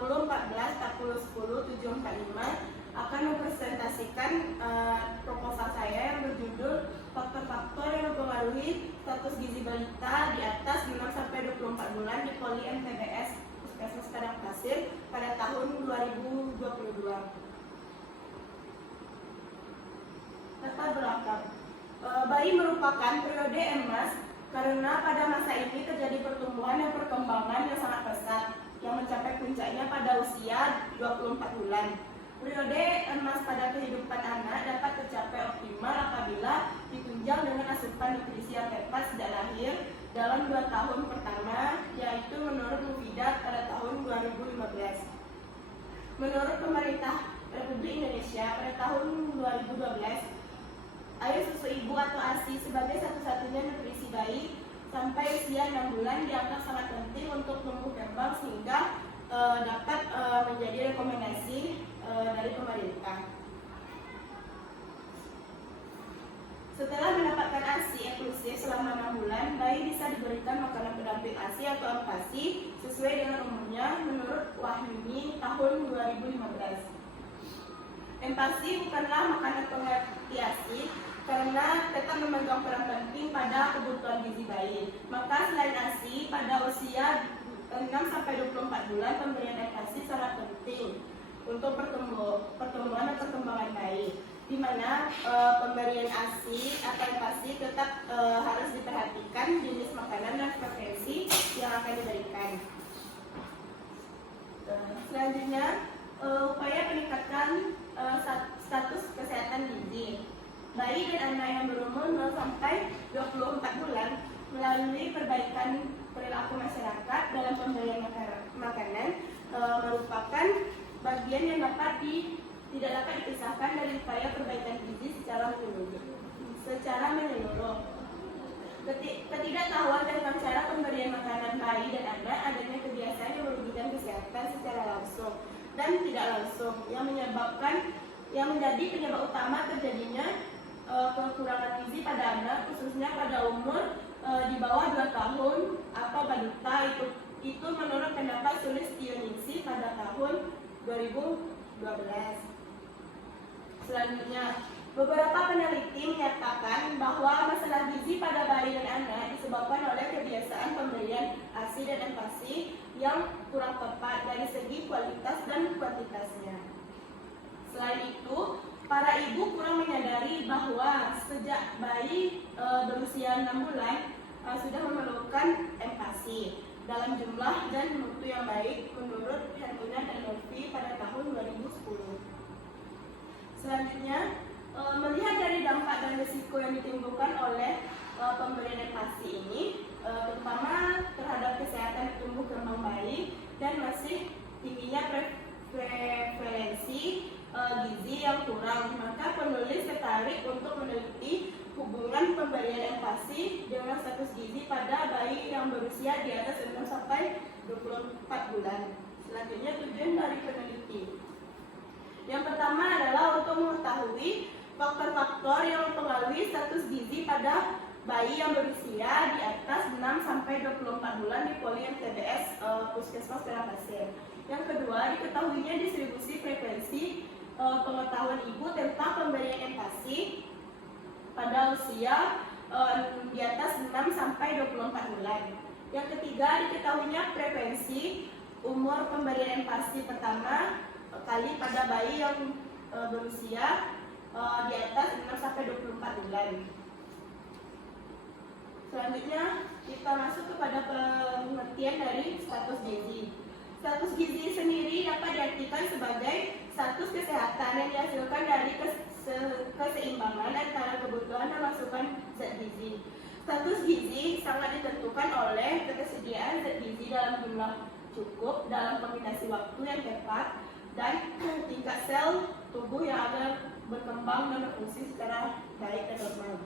2014 4010 745 akan mempresentasikan proposal saya yang berjudul faktor-faktor yang mempengaruhi status gizi balita di atas 6-24 bulan di Poli MTBS Puskesmas Padang Pasir pada tahun 2022. Latar belakang. Bayi merupakan periode emas karena pada masa ini terjadi pertumbuhan dan perkembangan yang sangat pesat yang mencapai puncaknya pada usia 24 bulan. Periode emas pada kehidupan anak dapat tercapai optimal apabila ditunjang dengan asupan nutrisi yang tepat sejak lahir dalam 2 tahun pertama, yaitu menurut Mufidat pada tahun 2015. Menurut Pemerintah Republik Indonesia pada tahun 2012, air susu ibu atau ASI sebagai satu-satunya nutrisi bayi sampai usia 6 bulan dianggap sangat penting untuk tumbuh kembang sehingga dapat menjadi rekomendasi dari pemerintah. Setelah mendapatkan ASI eksklusif selama 6 bulan, bayi bisa diberikan makanan pendamping ASI atau MPASI sesuai dengan umurnya menurut Wahyuni tahun 2015. MPASI bukanlah makanan pengganti ASI karena tetap memegang peran penting pada kebutuhan gizi bayi. Maka selain ASI, pada usia 6-24 bulan pemberian MPASI sangat penting untuk pertumbuhan dan perkembangan bayi, di mana pemberian ASI atau MPASI tetap harus diperhatikan jenis makanan dan frekuensi yang akan diberikan. Selanjutnya, upaya peningkatan status kesehatan gizi bayi dan anak yang berumur 0-24 bulan melalui perbaikan perilaku masyarakat dalam pemberian makanan merupakan bagian yang tidak dapat dipisahkan dari upaya perbaikan gizi secara menyeluruh. Ketidaktahuan tentang cara pemberian makanan bayi dan anak adanya kebiasaan yang merugikan kesehatan secara langsung dan tidak langsung yang menjadi penyebab utama terjadinya kekurangan gizi pada anak, khususnya pada umur di bawah 2 tahun atau balita. Itu menurut pendapat Sulistioningsi pada tahun 2012. Selanjutnya, beberapa peneliti menyatakan bahwa masalah gizi pada bayi dan anak disebabkan oleh kebiasaan pemberian ASI dan MPASI yang kurang tepat dari segi kualitas dan kuantitasnya. Selain itu, para ibu kurang menyadari bahwa sejak bayi berusia 6 bulan sudah memerlukan MPASI dalam jumlah dan mutu yang baik menurut Hermina dan Nolfi pada tahun 2010. Selanjutnya, melihat dari dampak dan risiko yang ditimbulkan oleh pemberian MPASI ini, terutama terhadap kesehatan tumbuh kembang bayi dan masih tingginya prevalensi gizi yang kurang, maka penulis tertarik untuk meneliti hubungan pemberian MPASI dengan status gizi pada bayi yang berusia di atas 6-24 bulan. Selanjutnya, tujuan dari peneliti. Yang pertama adalah untuk mengetahui faktor-faktor yang mempengaruhi status gizi pada bayi yang berusia di atas 6-24 bulan di Poli MTBS Puskesmas Padang Pasir. Yang kedua, diketahuinya distribusi frekuensi pengetahuan ibu tentang pemberian MPASI pada usia di atas 6-24 bulan. Yang ketiga, diketahuinya frekuensi umur pemberian MPASI pertama kali pada bayi yang berusia di atas 6-24 bulan. Selanjutnya, kita masuk kepada pengertian dari status gizi. Status gizi sendiri dapat diartikan sebagai status kesehatan yang dihasilkan dari keseimbangan antara kebutuhan dan masukan zat gizi. Status gizi sangat ditentukan oleh ketersediaan zat gizi dalam jumlah cukup, dalam kombinasi waktu yang tepat, dan tingkat sel tubuh yang akan berkembang dan berfungsi secara baik dan normal.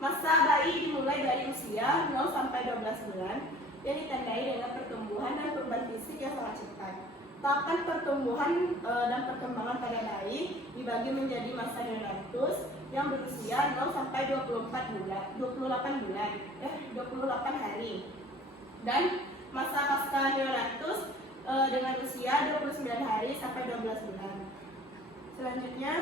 Masa bayi dimulai dari usia 0-12 bulan yang ditandai dengan pertumbuhan dan perubahan fisik yang sangat cepat. Tahapan pertumbuhan dan perkembangan pada bayi dibagi menjadi masa neonatus yang berusia 0-28 hari, dan masa pasca neonatus dengan usia 29 hari sampai 12 bulan. Selanjutnya,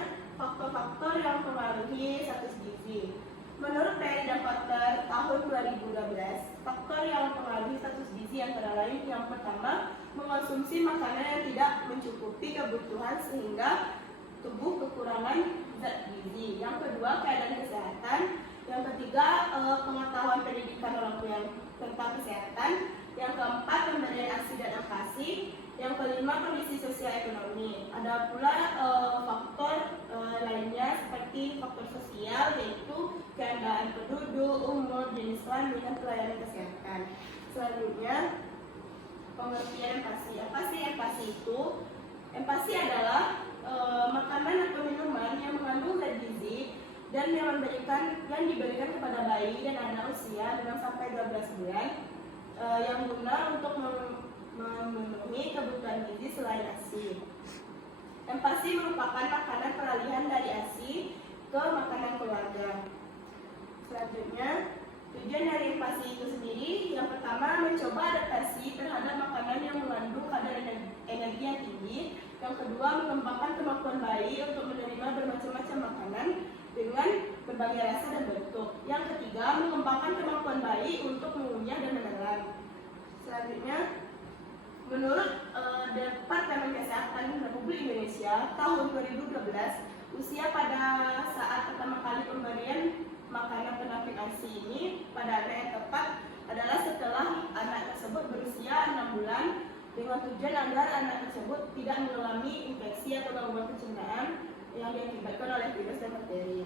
faktor-faktor yang mempengaruhi status gizi. Menurut Perry dan Potter tahun 2012, faktor yang mempengaruhi status gizi antara lain yang pertama, mengonsumsi makanan yang tidak mencukupi kebutuhan sehingga tubuh kekurangan zat gizi. Yang kedua, keadaan kesehatan. Yang ketiga, pengetahuan pendidikan orang tua yang tentang kesehatan. Yang keempat, pemberian ASI dan AKASI. Yang kelima, kondisi sosial ekonomi. Ada pula faktor lainnya seperti faktor sosial, yaitu keadaan penduduk, umur, jenis kelamin, dan pelayanan kesehatan. Selanjutnya, pengertian empati. Apa sih empati itu? Empati adalah makanan atau minuman yang mengandung zat gizi dan yang diberikan kepada bayi dan anak usia 0 sampai 12 bulan yang guna untuk memenuhi kebutuhan gizi selain ASI. Empati merupakan makanan peralihan dari ASI ke makanan keluarga. Selanjutnya, tujuan dari empati itu sendiri yang pertama, mencoba adaptasi terhadap makanan yang mengandung kadar energi yang tinggi. Yang kedua, mengembangkan kemampuan bayi untuk menerima bermacam-macam makanan dengan berbagai rasa dan bentuk. Yang ketiga, mengembangkan kemampuan bayi untuk mengunyah dan menelan. Selanjutnya, menurut Departemen Kesehatan Republik Indonesia tahun 2012, usia pada saat pertama kali pemberian makanan pendamping ASI ini pada anak yang tepat adalah setelah anak tersebut berusia 6 bulan, dengan tujuan agar anak tersebut tidak mengalami infeksi atau gangguan pencernaan yang diakibatkan oleh virus dan bakteri.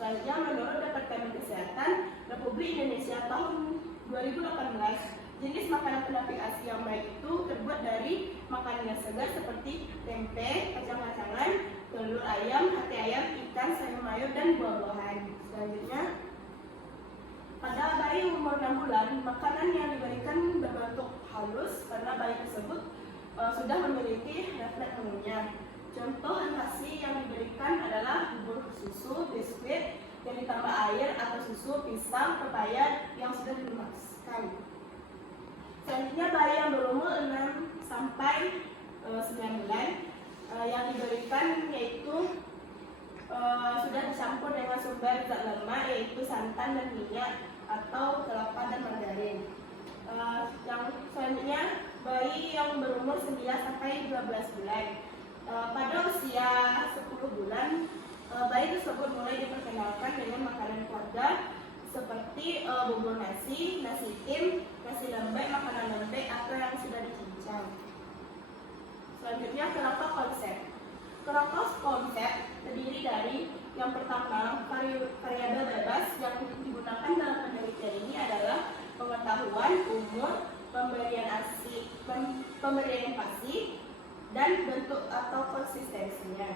Selanjutnya, menurut Departemen Kesehatan Republik Indonesia tahun 2018, jenis makanan pendamping ASI yang baik itu terbuat dari makanan yang segar seperti tempe, kacang-kacangan, telur ayam, hati ayam, ikan, sayur mayur, dan buah-buahan. Selanjutnya, pada bayi umur 6 bulan, makanan yang diberikan berbentuk halus karena bayi tersebut sudah memiliki refleks mengunyah. Contoh ASI yang diberikan adalah bubur susu, biskuit yang ditambah air atau susu, pisang, pepaya yang sudah dimasukkan. Selanjutnya, bayi yang berumur 6 sampai 9 bulan yang diberikan yaitu sudah dicampur dengan sumber zat lemak yaitu santan dan minyak atau kelapa dan margarin. Yang selanjutnya, bayi yang berumur 9 sampai 12 bulan. Pada usia 10 bulan, bayi tersebut mulai diperkenalkan dengan makanan keluarga seperti bubur nasi, nasi tim, nasi lembek, makanan lembek atau yang sudah dicincang. Selanjutnya, kerangka konsep. Kerangka konsep terdiri dari yang pertama, variabel bebas yang digunakan dalam penelitian ini adalah pengetahuan, umur, pemberian ASI, pemberian empati, dan bentuk atau konsistensinya.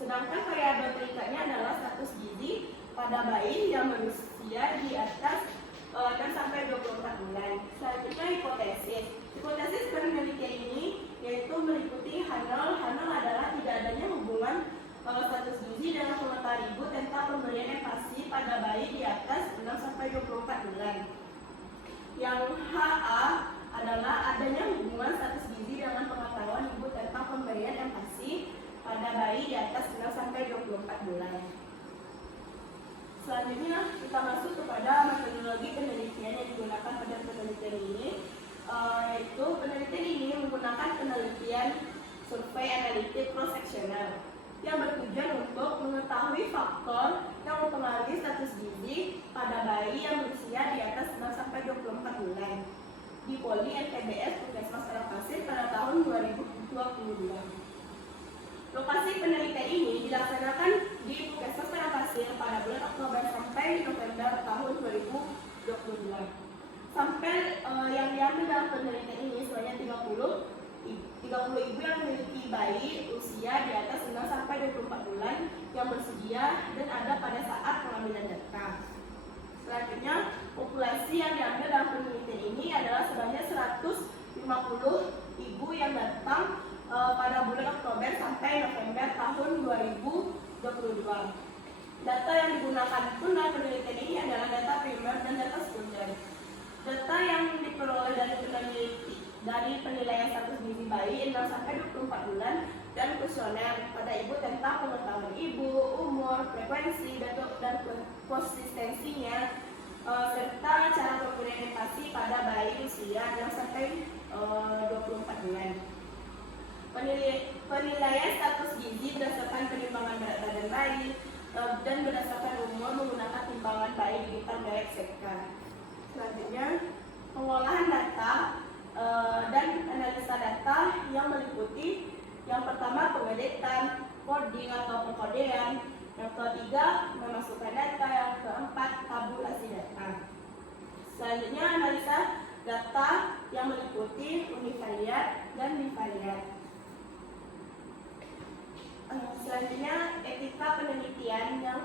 Sedangkan variabel berikutnya adalah status gizi pada bayi yang berusia di atas 6 sampai 24 bulan. Selanjutnya, hipotesis. Hipotesis penelitian ini yaitu meliputi Hanel. Hanel adalah tidak adanya hubungan status gizi dengan pengetahuan ibu tentang pemberian empati pada bayi di atas 6 sampai 24 bulan. Yang HA adalah adanya hubungan status gizi dengan pengetahuan ibu tentang pemberian empati pada bayi di atas 6 sampai 24 bulan. Selanjutnya, kita masuk kepada metodologi penelitian yang digunakan pada penelitian ini, yaitu penelitian ini menggunakan penelitian survei analitik cross-sectional yang bertujuan untuk mengetahui faktor yang mempengaruhi status gizi pada bayi yang berusia di atas 6 sampai 24 bulan di Poli NPBS Puskesmas Karangpasir pada tahun 2022. Lokasi penelitian ini dilaksanakan di Puskesmas Karangpasir pada bulan Oktober sampai November tahun 2022. Sampel yang diambil dalam penelitian ini sebanyak 30 ibu yang memiliki bayi usia di atas 6 sampai 24 bulan yang bersedia dan ada pada saat pengambilan data. Selanjutnya, populasi yang diambil dalam penelitian ini adalah sebanyak 150 ibu yang datang pada bulan Oktober sampai November tahun 2022. Data yang digunakan pun dalam penelitian ini adalah data primer dan data sekunder. Data yang diperoleh dari dari penilaian status gizi bayi 6 sampai 24 bulan dan kuesioner pada ibu tentang pengetahuan ibu, umur, frekuensi, dan konsistensinya serta cara berkomunikasi pada bayi usia 6 sampai 24 bulan. Penilaian status gizi berdasarkan penimbangan berat badan bayi dan berdasarkan umur menggunakan timbangan bayi digital direct SEPCA. Selanjutnya, pengolahan data dan analisa data yang meliputi yang pertama pengedetan, coding atau pengkodean, yang ketiga memasukkan data, yang keempat tabulasi data. Selanjutnya analisa data yang meliputi univariat dan bivariat. Selanjutnya etika penelitian yang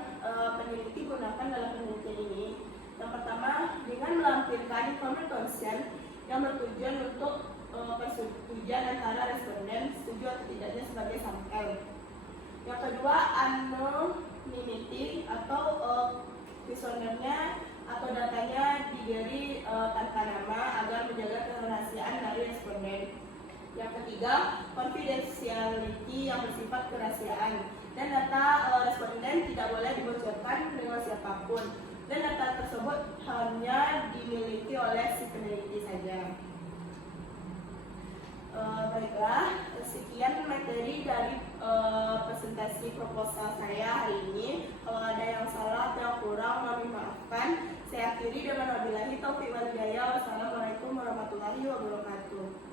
peneliti gunakan dalam penelitian ini. Yang pertama, dengan melampirkan informed consent yang bertujuan untuk persetujuan antara responden setuju atau tidaknya sebagai sampel. Yang kedua, anonymity atau kuesionernya atau datanya diberi tanpa nama agar menjaga kerahasiaan dari responden. Yang ketiga, confidentiality yang bersifat kerahasiaan dan data responden tidak boleh dibocorkan dengan siapapun dan data tersebut hanya dimiliki oleh si peneliti saja. Baiklah, sekian materi dari presentasi proposal saya hari ini. Kalau ada yang salah atau yang kurang, mohon maafkan. Saya akhiri dengan wabillahi taufiq wal hidayah. Wassalamualaikum warahmatullahi wabarakatuh.